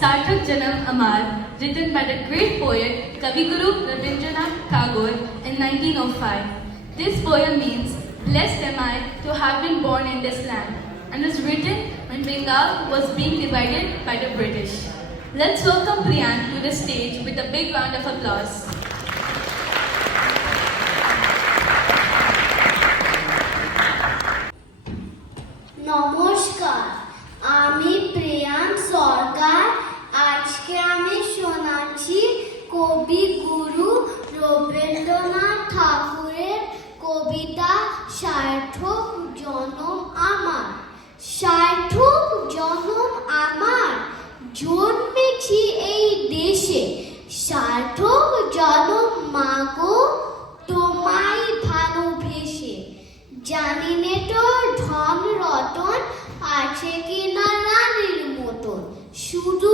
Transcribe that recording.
Sarthak Janam Amar, written by the great poet Kaviguru Rabindranath Tagore in 1905. This poem means, "Blessed am I to have been born in this land," and was written when Bengal was being divided by the British. Let's welcome Priyan to the stage with a big round of applause. নমস্কার, আমি প্রিয়ান সরকার। আজকে আমি শোনাচ্ছি কবি গুরু রবীন্দ্রনাথ ঠাকুরের কবিতা সার্থক জনম আমার। সার্থক জনম আমার, জন্মেছি এই দেশে। সার্থক জনম মাগো, তোমায় ভালোবেসে। জানি নে তোর ধন রতন আছে কিনা রানীর মতন, শুধু